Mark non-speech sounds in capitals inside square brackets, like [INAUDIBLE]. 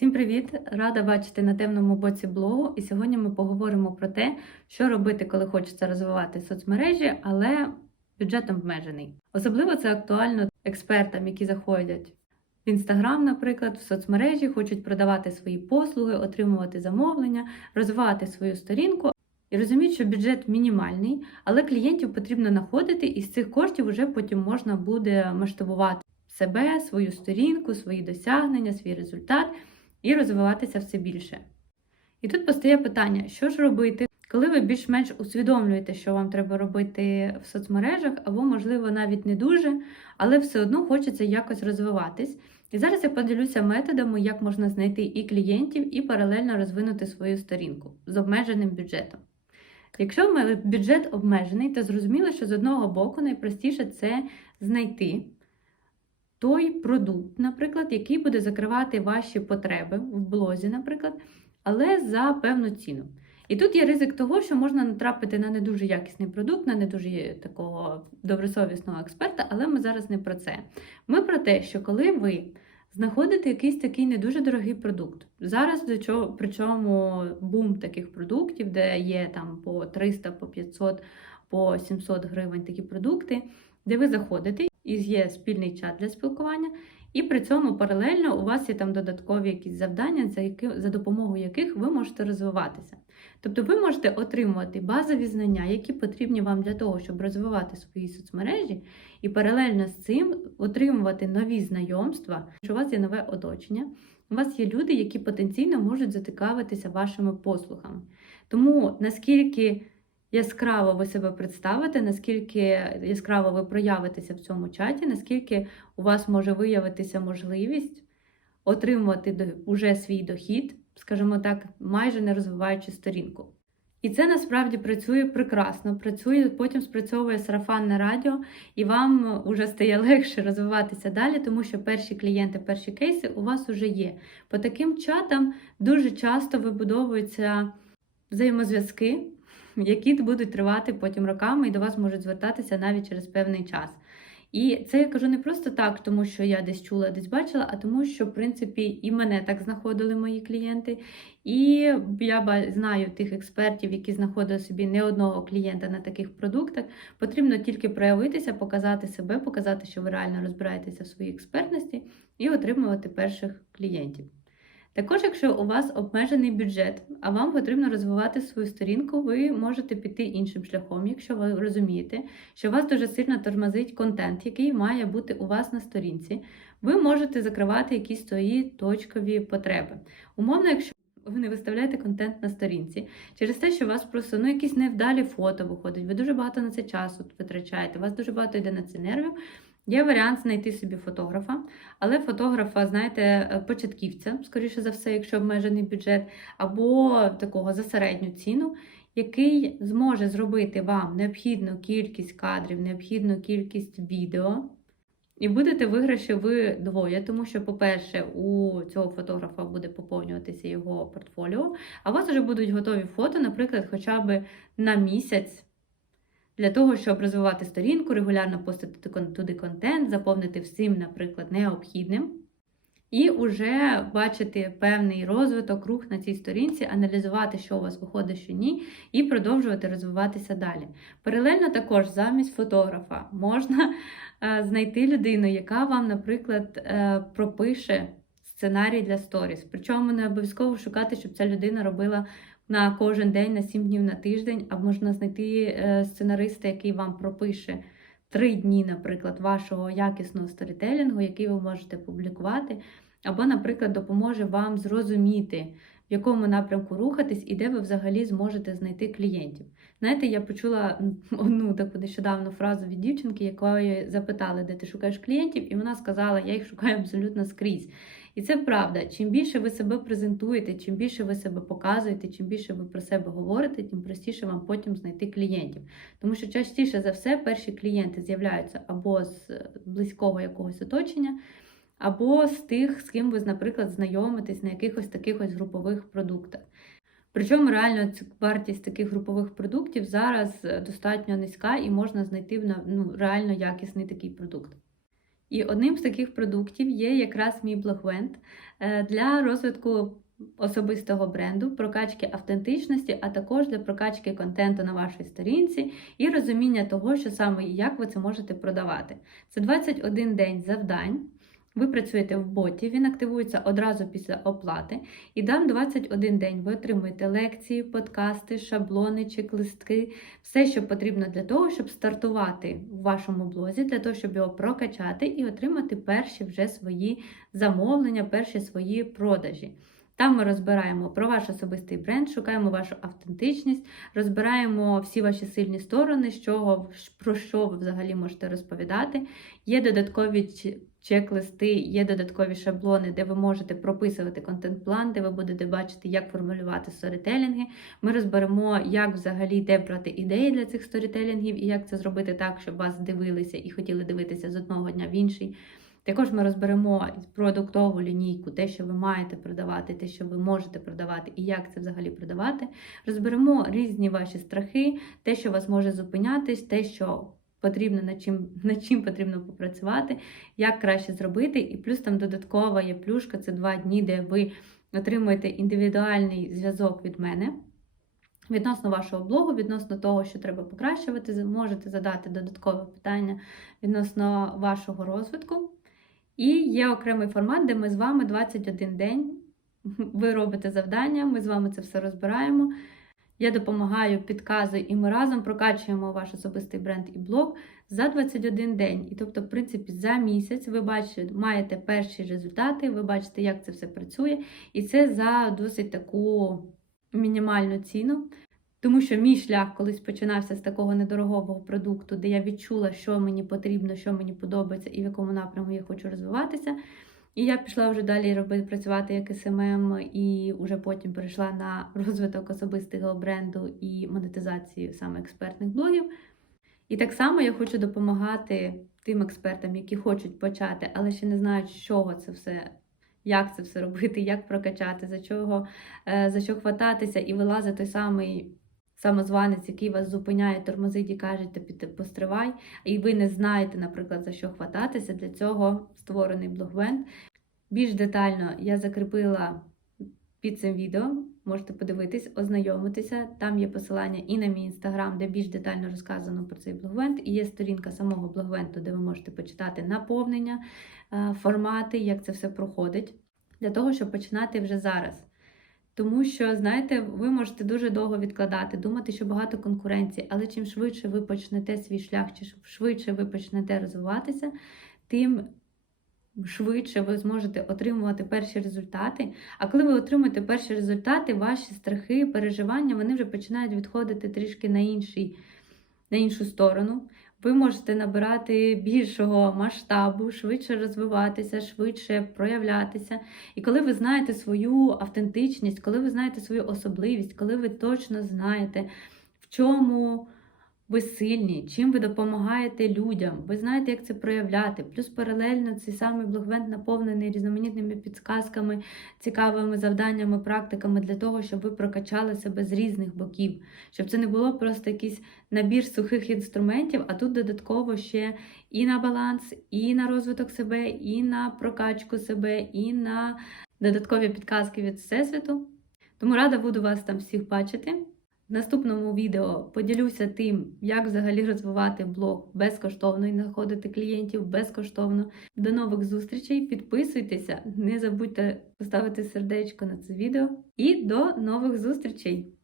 Всім привіт! Рада бачити на темному боці блогу. І сьогодні ми поговоримо про те, що робити, коли хочеться розвивати соцмережі, але бюджет обмежений. Особливо це актуально експертам, які заходять в інстаграм, наприклад, в соцмережі, хочуть продавати свої послуги, отримувати замовлення, розвивати свою сторінку. І розуміють, що бюджет мінімальний, але клієнтів потрібно знаходити, і з цих коштів вже потім можна буде масштабувати себе, свою сторінку, свої досягнення, свій результат і розвиватися все більше. І тут постає питання, що ж робити, коли ви більш-менш усвідомлюєте, що вам треба робити в соцмережах, або, можливо, навіть не дуже, але все одно хочеться якось розвиватись. І зараз я поділюся методами, як можна знайти і клієнтів, і паралельно розвинути свою сторінку з обмеженим бюджетом. Якщо бюджет обмежений, то зрозуміло, що з одного боку найпростіше це знайти той продукт, наприклад, який буде закривати ваші потреби в блозі, наприклад, але за певну ціну. І тут є ризик того, що можна натрапити на не дуже якісний продукт, на не дуже такого добросовісного експерта, але ми зараз не про це. Ми про те, що коли ви знаходите якийсь такий не дуже дорогий продукт, зараз до чого, причому бум таких продуктів, де є там по 300, по 500, по 700 гривень такі продукти, де ви заходите і є спільний чат для спілкування, і при цьому паралельно у вас є там додаткові якісь завдання, за які, за допомогою яких ви можете розвиватися. Тобто ви можете отримувати базові знання, які потрібні вам для того, щоб розвивати свої соцмережі, і паралельно з цим отримувати нові знайомства, що у вас є нове оточення. У вас є люди, які потенційно можуть зацікавитися вашими послугами. Тому наскільки яскраво ви себе представите, наскільки яскраво ви проявитеся в цьому чаті, наскільки у вас може виявитися можливість отримувати уже свій дохід, скажімо так, майже не розвиваючи сторінку. І це насправді працює прекрасно. Працює, потім спрацьовує сарафанне радіо, і вам вже стає легше розвиватися далі, тому що перші клієнти, перші кейси у вас вже є. По таким чатам дуже часто вибудовуються взаємозв'язки які будуть тривати потім роками і до вас можуть звертатися навіть через певний час. І це я кажу не просто так, тому що я десь чула, десь бачила, а тому, що в принципі і мене так знаходили мої клієнти. І я знаю тих експертів, які знаходили собі не одного клієнта на таких продуктах. Потрібно тільки проявитися, показати себе, показати, що ви реально розбираєтеся в своїй експертності, і отримувати перших клієнтів. Також, якщо у вас обмежений бюджет, а вам потрібно розвивати свою сторінку, ви можете піти іншим шляхом, якщо ви розумієте, що вас дуже сильно тормозить контент, який має бути у вас на сторінці, ви можете закривати якісь свої точкові потреби. Умовно, якщо ви не виставляєте контент на сторінці через те, що у вас просто ну, якісь невдалі фото виходять, ви дуже багато на це часу витрачаєте, у вас дуже багато йде на це нервів. Є варіант знайти собі фотографа, але фотографа, знаєте, е, початківця, скоріше за все, якщо обмежений бюджет, або такого за середню ціну, який зможе зробити вам необхідну кількість кадрів, необхідну кількість відео. І будете виграші ви двоє, тому що, по-перше, у цього фотографа буде поповнюватися його портфоліо, а у вас вже будуть готові фото, наприклад, хоча б на місяць для того, щоб розвивати сторінку, регулярно постити туди контент, заповнити всім, наприклад, необхідним. І вже бачити певний розвиток, рух на цій сторінці, аналізувати, що у вас виходить, що ні, і продовжувати розвиватися далі. Паралельно також замість фотографа можна е, знайти людину, яка вам, наприклад, е, пропише сценарій для сторіс. Причому не обов'язково шукати, щоб ця людина робила на кожен день, на 7 днів на тиждень, а можна знайти е, сценариста, який вам пропише 3 дні, наприклад, вашого якісного сторітелінгу, який ви можете публікувати, або, наприклад, допоможе вам зрозуміти, в якому напрямку рухатись і де ви взагалі зможете знайти клієнтів. Знаєте, я почула одну таку нещодавну фразу від дівчинки, якої запитали, де ти шукаєш клієнтів, і вона сказала, я їх шукаю абсолютно скрізь. І це правда. Чим більше ви себе презентуєте, чим більше ви себе показуєте, чим більше ви про себе говорите, тим простіше вам потім знайти клієнтів. Тому що частіше за все перші клієнти з'являються або з близького якогось оточення, або з тих, з ким ви, наприклад, знайомитесь на якихось таких ось групових продуктах. Причому реально вартість таких групових продуктів зараз достатньо низька і можна знайти ну, реально якісний такий продукт. І одним з таких продуктів є якраз мій блогвент для розвитку особистого бренду, прокачки автентичності, а також для прокачки контенту на вашій сторінці і розуміння того, що саме і як ви це можете продавати. Це 21 день завдань. Ви працюєте в боті, він активується одразу після оплати. І дам 21 день ви отримуєте лекції, подкасти, шаблони, чек-листки, все, що потрібно для того, щоб стартувати в вашому блозі, для того, щоб його прокачати і отримати перші вже свої замовлення, перші свої продажі. Там ми розбираємо про ваш особистий бренд, шукаємо вашу автентичність, розбираємо всі ваші сильні сторони, з чого, про що ви взагалі можете розповідати. Є додаткові чек-листи, є додаткові шаблони, де ви можете прописувати контент-план, де ви будете бачити, як формулювати сторітелінги. Ми розберемо, як взагалі де брати ідеї для цих сторітелінгів і як це зробити так, щоб вас дивилися і хотіли дивитися з одного дня в інший. Також ми розберемо продуктову лінійку, те, що ви маєте продавати, те, що ви можете продавати, і як це взагалі продавати. Розберемо різні ваші страхи, те, що вас може зупинятись, те, що потрібно над чим, [LAUGHS] над чим потрібно попрацювати, як краще зробити. І плюс там додаткова є плюшка, це два дні, де ви отримуєте індивідуальний зв'язок від мене. Відносно вашого блогу, відносно того, що треба покращувати, можете задати додаткове питання відносно вашого розвитку. І є окремий формат, де ми з вами 21 день. [LAUGHS] Ви робите завдання, ми з вами це все розбираємо. Я допомагаю, підказую, і ми разом прокачуємо ваш особистий бренд і блог за 21 день. І тобто, в принципі, за місяць ви бачите, маєте перші результати, ви бачите, як це все працює. І це за досить таку мінімальну ціну. Тому що мій шлях колись починався з такого недорогого продукту, де я відчула, що мені потрібно, що мені подобається і в якому напрямку я хочу розвиватися. І я пішла вже далі робити працювати як СММ, і вже потім перейшла на розвиток особистого бренду і монетизацію саме експертних блогів. І так само я хочу допомагати тим експертам, які хочуть почати, але ще не знають, з чого це все. Як це все робити, як прокачати, за чого, е, за що хвататися і вилазити той самий самозванець, який вас зупиняє, тормозить і каже, «Ти постривай, і ви не знаєте, наприклад, за що хвататися. Для цього створений блогвент. Більш детально я закріпила під цим відео. Можете подивитись, ознайомитися. Там є посилання і на мій інстаграм, де більш детально розказано про цей блогвент. І є сторінка самого блогвенту, де ви можете почитати наповнення, е, формати, як це все проходить, для того, щоб починати вже зараз. Тому що, знаєте, ви можете дуже довго відкладати, думати, що багато конкуренції, але чим швидше ви почнете свій шлях, чим швидше ви почнете розвиватися, тим швидше ви зможете отримувати перші результати. А коли ви отримуєте перші результати, ваші страхи, переживання, вони вже починають відходити трішки на, інший, на іншу сторону. Ви можете набирати більшого масштабу, швидше розвиватися, швидше проявлятися. І коли ви знаєте свою автентичність, коли ви знаєте свою особливість, коли ви точно знаєте, в чому ви сильні, чим ви допомагаєте людям, ви знаєте, як це проявляти. Плюс паралельно цей самий блогвент наповнений різноманітними підсказками, цікавими завданнями, практиками для того, щоб ви прокачали себе з різних боків, щоб це не було просто якийсь набір сухих інструментів, а тут додатково ще і на баланс, і на розвиток себе, і на прокачку себе, і на додаткові підказки від Всесвіту. Тому рада буду вас там всіх бачити. Наступному відео поділюся тим, як взагалі розвивати блог безкоштовно і знаходити клієнтів безкоштовно. До нових зустрічей! Підписуйтеся, не забудьте поставити сердечко на це відео. І до нових зустрічей!